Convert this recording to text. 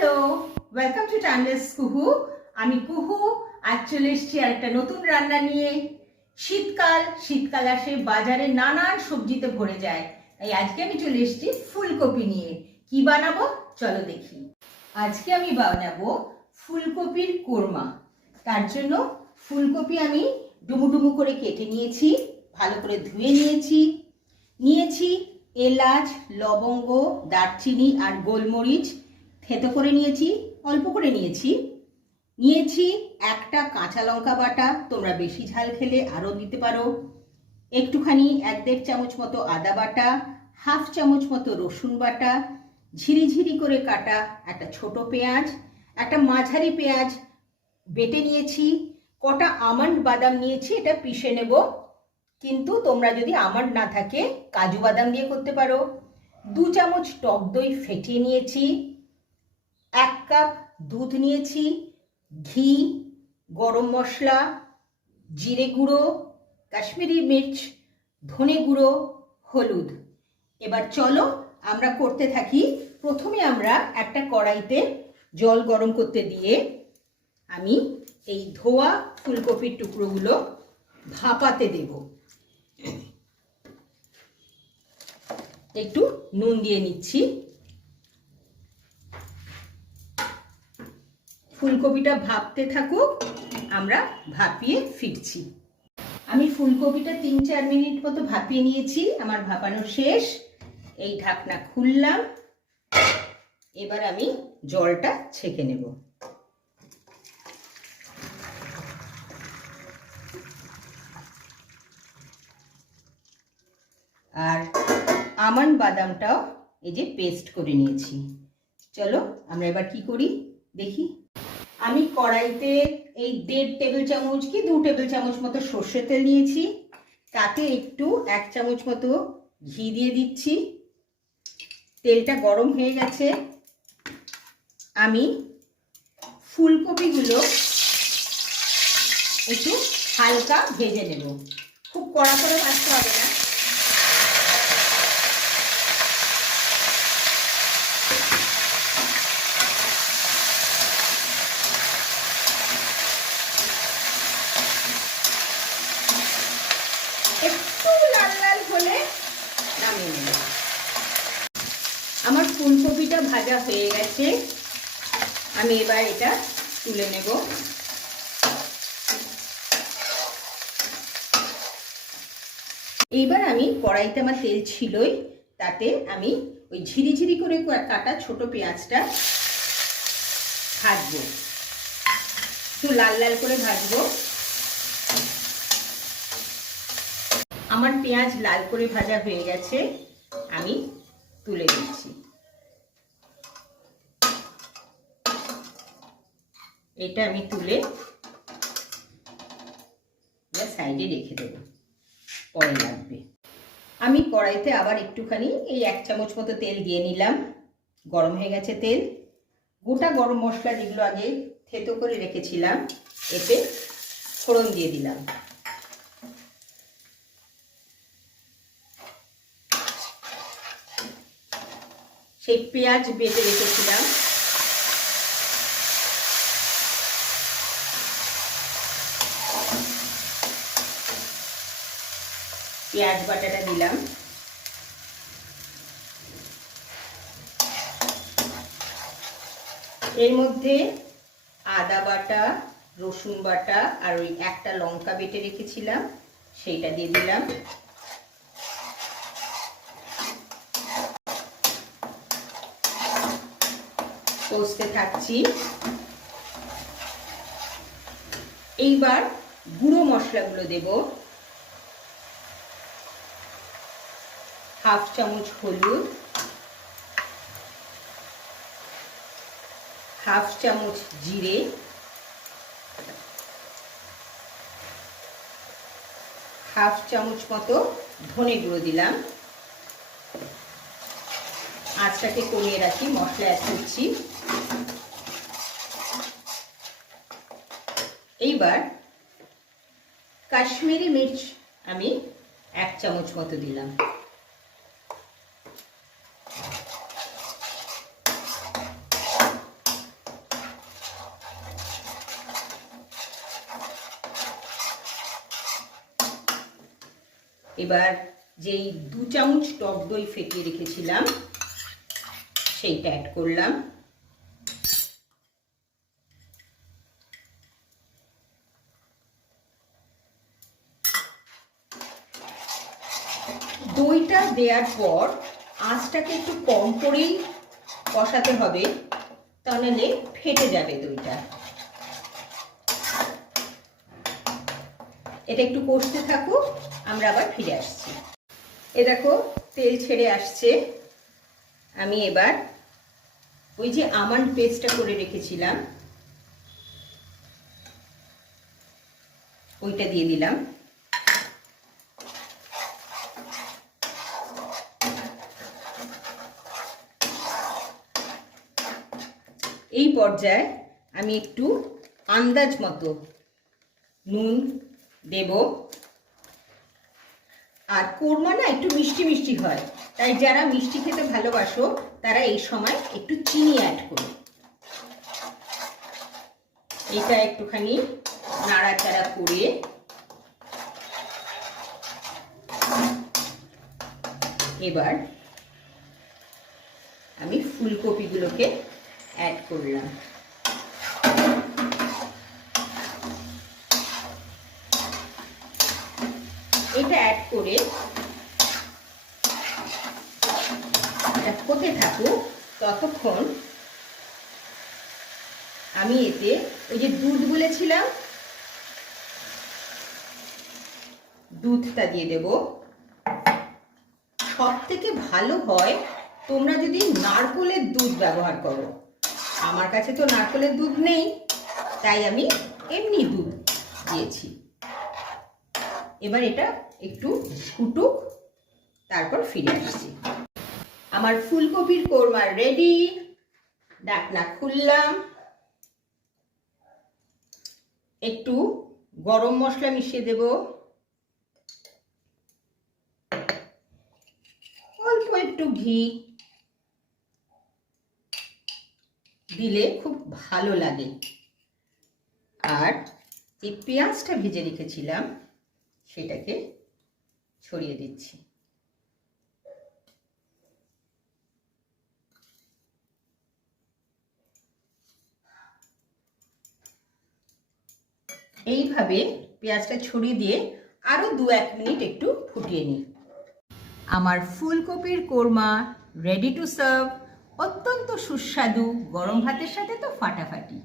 Hello, welcome to timeless কুহু। আমি কুহু আজ চলে এসেছি আর একটা নতুন রান্না নিয়ে। শীতকাল আসে, বাজারে নানান সবজিতে ভরে যায়, তাই আজকে আমি চলে এসেছি ফুলকপি নিয়ে। কি বানাবো চলো দেখি। আজকে আমি বানাবো ফুলকপির কোরমা। তার জন্য ফুলকপি আমি ডুমু করে কেটে নিয়েছি, ভালো করে ধুয়ে নিয়েছি এলাচ, লবঙ্গ, দারচিনি আর গোলমরিচ থেতো করে নিয়েছি, অল্প করে নিয়েছি একটা কাঁচা লঙ্কা বাটা, তোমরা বেশি ঝাল খেলে আরও দিতে পারো। একটুখানি 1-1.5 চামচ মতো আদা বাটা, হাফ চামচ মতো রসুন বাটা, ঝিরিঝিরি করে কাটা একটা ছোট পেঁয়াজ, একটা মাঝারি পেঁয়াজ বেটে নিয়েছি, কটা আমন্ড বাদাম নিয়েছি, এটা পিষে নেব, কিন্তু তোমরা যদি আমন্ড না থাকে কাজু বাদাম দিয়ে করতে পারো। 2 চামচ টক দই ফেটিয়ে নিয়েছি, 1 কাপ দুধ নিয়েছি, ঘি, গরম মশলা, জিরে গুঁড়ো, কাশ্মীরি মির্চ, ধনে গুঁড়ো, হলুদ। এবার চলো আমরা করতে থাকি। প্রথমে আমরা একটা কড়াইতে জল গরম করতে দিয়ে আমি এই ধোয়া ফুলকপির টুকরোগুলো ভাপাতে দেব। একটু নুন দিয়ে নিচ্ছি। ফুলকপিটা ভাপতে থাকুক, আমরা ভাপিয়ে ফিরছি। আমি ফুলকপিটা 3-4 মিনিট মতো ভাপিয়ে নিয়েছি, আমার ভাপানো শেষ। এই ঢাকনা খুললাম, এবার আমি জলটা ছেঁকে নেব। আর আমন্ড বাদামটাও এই যে পেস্ট করে নিয়েছি। চলো আমরা এবার কি করি দেখি। আমি কড়াইতে এই 1.5 টেবিল চামচ কি 2 টেবিল চামচ মতো সর্ষের তেল নিয়েছি, তাতে একটু 1 চামচ মতো ঘি দিয়ে দিচ্ছি। তেলটা গরম হয়ে গেছে, আমি ফুলকপিগুলো একটু হালকা ভেজে নেব, খুব কড়া করে ভাজতে হবে না। একটু লাল লাল হলে নামিয়ে নেব। আমার ফুলকপিটা ভাজা হয়ে গেছে, আমি এবার এটা তুলে নেব। এইবার আমি কড়াইতে আমার তেল ছিলই, তাতে আমি ওই ঝিরিঝিরি করে কাটা ছোট পেঁয়াজটা ভাজবো, একটু লাল লাল করে ভাজবো। আমার পেঁয়াজ লাল করে ভাজা হয়ে গেছে, আমি তুলে দিচ্ছি। এটা আমি তুলে সাইডে রেখে দেব, পরে লাগবে। আমি কড়াইতে আবার একটুখানি এই 1 চামচ মতো তেল দিয়ে নিলাম, গরম হয়ে গেছে তেল। গোটা গরম মশলা যেগুলো আগে থেতো করে রেখেছিলাম এতে ফোড়ন দিয়ে দিলাম। সেই পেঁয়াজ বেটে রেখেছিলাম পেঁয়াজ বাটাটা দিলাম। এর মধ্যে আদা বাটা, রসুন বাটা আর ওই একটা লঙ্কা বেটে রেখেছিলাম সেইটা দিয়ে দিলাম। কষতে থাকছি। এইবার গুঁড়ো মশলাগুলো দেব। হাফ চামচ হলুদ, হাফ চামচ জিরে, হাফ চামচ মতো ধনে গুঁড়ো দিলাম। আঁচটাকে কমিয়ে রাখি, মশলা অ্যাড করছি। এইবার কাশ্মীরি মির্চ আমি 1 চামচ মতো দিলাম। এবার যেই 2 চামচ টক দই ফেটিয়ে রেখেছিলাম সেইটা অ্যাড করলাম। দইটা দেওয়ার পর আঁচটাকে একটু কম করেই কষাতে হবে, তাহলে ফেটে যাবে দইটা। এটা একটু কষতে থাকুক, আমরা আবার ফিরে আসছি। এ দেখো তেল ছেড়ে আসছে। আমি এবার ওই যে আমন্ড পেস্টটা করে রেখেছিলাম ওইটা দিয়ে দিলাম। এই পর্যায়ে আমি একটু আন্দাজ মতো নুন দেব। আর কোরমা না একটু মিষ্টি মিষ্টি হয়, তাই যারা মিষ্টি খেতে ভালোবাসো তারা এই সময় একটু চিনি অ্যাড করো। এটা একটুখানি নাড়াচাড়া করে এবার আমি ফুলকপিগুলোকে অ্যাড করলাম। এটা অ্যাড করে এটা হতে থাকুক, ততক্ষণ আমি এতে ওই যে দুধ বলেছিলাম দুধটা দিয়ে দেব। সব থেকে ভালো হয় তোমরা যদি নারকেলের দুধ ব্যবহার করো। আমার কাছে তো নারকেলের দুধ নেই, তাই আমি এমনি দুধ দিয়েছি। এবার এটা একটু ফুটুক, তারপর ফিরে আসছি। আমার ফুলকপির কোরমা রেডি। ঢাকনা খুললাম, একটু গরম মশলা মিশিয়ে দেব, অল্প একটু ঘি দিলে খুব ভালো লাগে। আর এই পেঁয়াজটা ভেজে রেখেছিলাম সেটাকে ছড়িয়ে দিচ্ছি। এইভাবে পেঁয়াজটা ছড়িয়ে দিয়ে আরো 2-1 মিনিট একটু ফুটিয়ে নিই। আমার ফুলকপির কোরমা রেডি টু সার্ভ। অত্যন্ত সুস্বাদু, গরম ভাতের সাথে তো ফাটাফাটি।